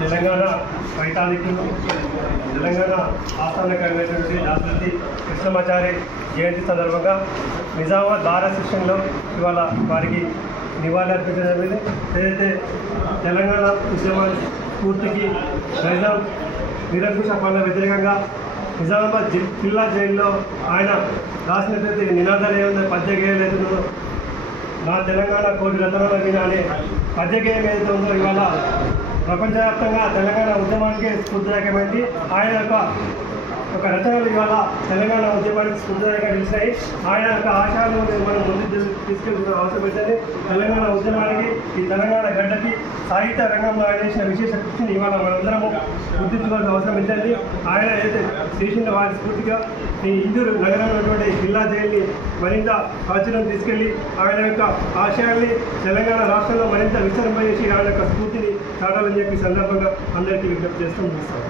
తెలంగాణ వైతాళికులు తెలంగాణ ఆస్థాన కార్యదర్శి దాసరథి కృష్ణమాచారి జయంతి సందర్భంగా నిజామాబాద్ భారత శిక్షణలో ఇవాళ వారికి నివాళి అర్పించడం ఏదైతే తెలంగాణ ఉద్యమ స్ఫూర్తికి నైజాం నిరంకుశ పాలన వ్యతిరేకంగా నిజామాబాద్ జిల్లా జైల్లో ఆయన రాసినటువంటి నినాదాలు ఏమైనా పద్యగేయం ఏదైతుందో నా తెలంగాణ కోటి రతనాల మీద అనే పద్యగేయం ఏదైతే ఉందో ఇవాళ ప్రపంచవ్యాప్తంగా తెలంగాణ ఉద్యమానికి స్ఫూర్తిదాయకమైంది. ఆయన యొక్క ఒక రచనలు ఇవాళ తెలంగాణ ఉద్యమానికి స్ఫూర్తిదాయకంగా నిలిచాయి. ఆయన యొక్క ఆశయాలను మనం ముందు తీసుకెళ్తున్న అవసరం ఏంటంటే తెలంగాణ ఉద్యమానికి ఈ తెలంగాణ గడ్డకి సాహిత్య రంగంలో ఆయన చేసిన విశేష కృషిని ఇవాళ మనందరము గుర్తించుకోవాల్సిన అవసరం ఏంటంటే ఆయన ఏదైతే చేసిన వారి స్ఫూర్తిగా ఈ ఇందూరు నగరంలో ఉన్నటువంటి జిల్లా జైల్ని మరింత ప్రాచుర్యం తీసుకెళ్లి ఆయన యొక్క ఆశయాల్ని తెలంగాణ రాష్ట్రంలో మరింత విస్తరింపజేసి ఆయన యొక్క స్ఫూర్తిని చాటాలని చెప్పి సందర్భంగా అందరికీ విజ్ఞప్తి చేస్తూ ముగిస్తాం.